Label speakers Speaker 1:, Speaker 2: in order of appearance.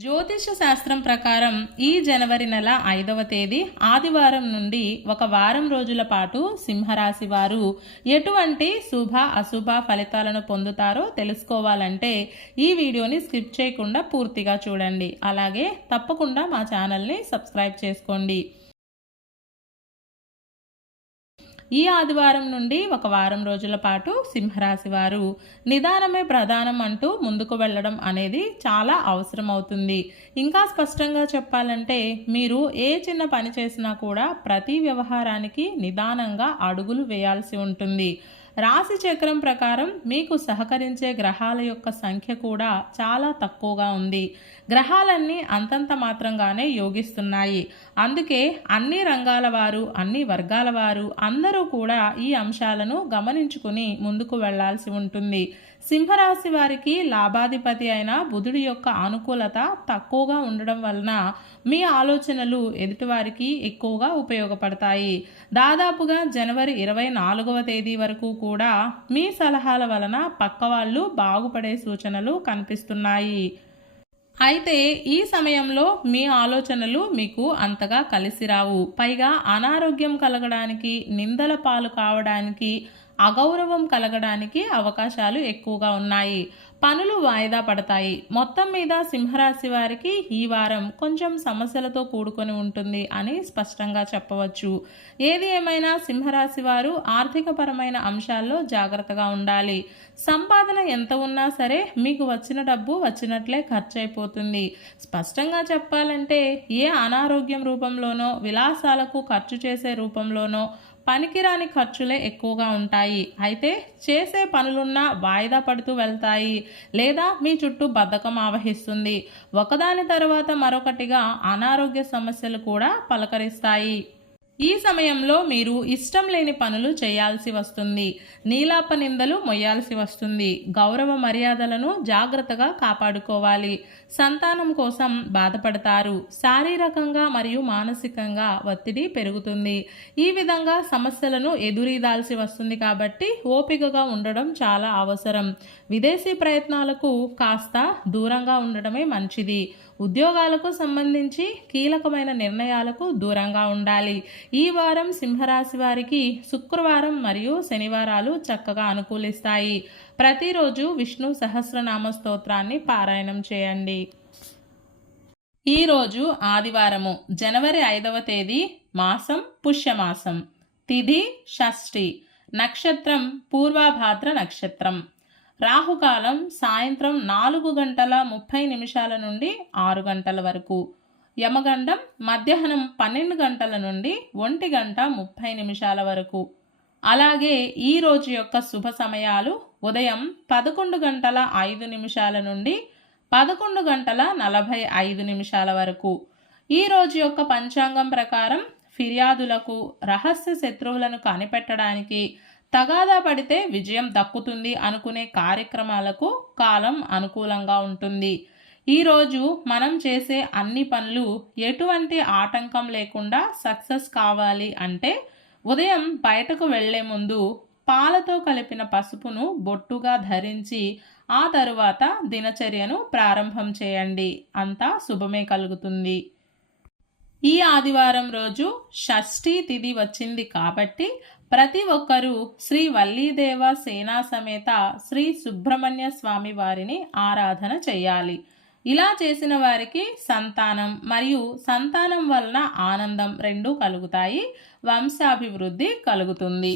Speaker 1: జ్యోతిష శాస్త్రం ప్రకారం ఈ జనవరి నెల ఐదవ తేదీ ఆదివారం నుండి ఒక వారం రోజుల పాటు సింహరాశి వారు ఎటువంటి శుభ అశుభ ఫలితాలను పొందుతారో తెలుసుకోవాలంటే ఈ వీడియోని స్కిప్ చేయకుండా పూర్తిగా చూడండి. అలాగే తప్పకుండా మా ఛానల్ని సబ్స్క్రైబ్ చేసుకోండి. ఈ ఆదివారం నుండి ఒక వారం రోజుల పాటు సింహరాశి వారు నిదానమే ప్రధానం అంటూ ముందుకు వెళ్ళడం అనేది చాలా అవసరం అవుతుంది ఇంకా స్పష్టంగా చెప్పాలంటే మీరు ఏ చిన్న పని చేసినా కూడా ప్రతి వ్యవహారానికి నిదానంగా అడుగులు వేయాల్సి ఉంటుంది. రాశి చక్రం ప్రకారం మీకు సహకరించే గ్రహాల యొక్క సంఖ్య కూడా చాలా తక్కువగా ఉంది. గ్రహాలన్నీ అంతంత మాత్రంగానే యోగిస్తున్నాయి. అందుకే అన్ని రంగాల వారు అన్ని వర్గాల వారు అందరూ కూడా ఈ అంశాలను గమనించుకుని ముందుకు వెళ్ళాల్సి ఉంటుంది. సింహరాశి వారికి లాభాధిపతి అయిన బుధుడి యొక్క అనుకూలత తక్కువగా ఉండడం వలన మీ ఆలోచనలు ఎదుటివారికి ఎక్కువగా ఉపయోగపడతాయి. దాదాపుగా జనవరి ఇరవై నాలుగవ తేదీ వరకు కూడా మీ సలహాల వలన పక్క వాళ్ళు బాగుపడే సూచనలు కనిపిస్తున్నాయి. అయితే ఈ సమయంలో మీ ఆలోచనలు మీకు అంతగా కలిసిరావు పైగా అనారోగ్యం కలగడానికి నిందల పాలు కావడానికి అగౌరవం కలగడానికి అవకాశాలు ఎక్కువగా ఉన్నాయి. పనులు వాయిదా పడతాయి. మొత్తం మీద సింహరాశి వారికి ఈ వారం కొంచెం సమస్యలతో కూడుకొని ఉంటుంది అని స్పష్టంగా చెప్పవచ్చు. ఏది ఏమైనా సింహరాశి వారు ఆర్థికపరమైన అంశాల్లో జాగ్రత్తగా ఉండాలి. సంపాదన ఎంత ఉన్నా సరే మీకు వచ్చిన డబ్బు వచ్చినట్లే ఖర్చు అయిపోతుంది స్పష్టంగా చెప్పాలంటే ఏ అనారోగ్యం రూపంలోనో విలాసాలకు ఖర్చు చేసే రూపంలోనో పనికిరాని ఖర్చులే ఎక్కువగా ఉంటాయి. అయితే చేసే పనులున్నా వాయిదా పడుతూ వెళ్తాయి లేదా మీ చుట్టూ బద్ధకం ఆవహిస్తుంది. ఒకదాని తర్వాత మరొకటిగా అనారోగ్య సమస్యలు కూడా పలకరిస్తాయి. ఈ సమయంలో మీరు ఇష్టం లేని పనులు చేయాల్సి వస్తుంది. నీలాప నిందలు మొయ్యాల్సి వస్తుంది. గౌరవ మర్యాదలను జాగ్రత్తగా కాపాడుకోవాలి. సంతానం కోసం బాధపడతారు. శారీరకంగా మరియు మానసికంగా ఒత్తిడి పెరుగుతుంది. ఈ విధంగా సమస్యలను ఎదురీదాల్సి వస్తుంది కాబట్టి ఓపికగా ఉండడం చాలా అవసరం. విదేశీ ప్రయత్నాలకు కాస్త దూరంగా ఉండడమే మంచిది. ఉద్యోగాలకు సంబంధించి కీలకమైన నిర్ణయాలకు దూరంగా ఉండాలి. ఈ వారం సింహరాశి వారికి శుక్రవారం మరియు శనివారాలు చక్కగా అనుకూలిస్తాయి. ప్రతిరోజు విష్ణు సహస్రనామ స్తోత్రాన్ని పారాయణం చేయండి. ఈరోజు ఆదివారము జనవరి ఐదవ తేదీ మాసం పుష్యమాసం. తిథి షష్ఠి. నక్షత్రం పూర్వాభాద్ర నక్షత్రం. రాహుకాలం సాయంత్రం నాలుగు గంటల ముప్పై నిమిషాల నుండి ఆరు గంటల వరకు. యమగండం మధ్యాహ్నం పన్నెండు గంటల నుండి ఒంటి గంట ముప్పై నిమిషాల వరకు. అలాగే ఈ రోజు యొక్క శుభ సమయాలు ఉదయం పదకొండు గంటల ఐదు నిమిషాల నుండి పదకొండు గంటల నలభై ఐదు నిమిషాల వరకు. ఈ రోజు యొక్క పంచాంగం ప్రకారం ఫిర్యాదులకు రహస్య శత్రువులను కనిపెట్టడానికి తగాదా పడితే విజయం దక్కుతుంది అనుకునే కార్యక్రమాలకు కాలం అనుకూలంగా ఉంటుంది. ఈరోజు మనం చేసే అన్ని పనులు ఎటువంటి ఆటంకం లేకుండా సక్సెస్ కావాలి అంటే ఉదయం బయటకు వెళ్ళే ముందు పాలతో కలిపిన పసుపును బొట్టుగా ధరించి ఆ తరువాత దినచర్యను ప్రారంభం చేయండి. అంతా శుభమే కలుగుతుంది. ఈ ఆదివారం రోజు షష్ఠీ తిథి వచ్చింది కాబట్టి ప్రతి ఒక్కరూ శ్రీ వల్లీదేవ సేనా సమేత శ్రీ సుబ్రహ్మణ్య స్వామి వారిని ఆరాధన చేయాలి ఇలా చేసిన వారికి సంతానం మరియు సంతానం వలన ఆనందం రెండూ కలుగుతాయి వంశాభివృద్ధి కలుగుతుంది.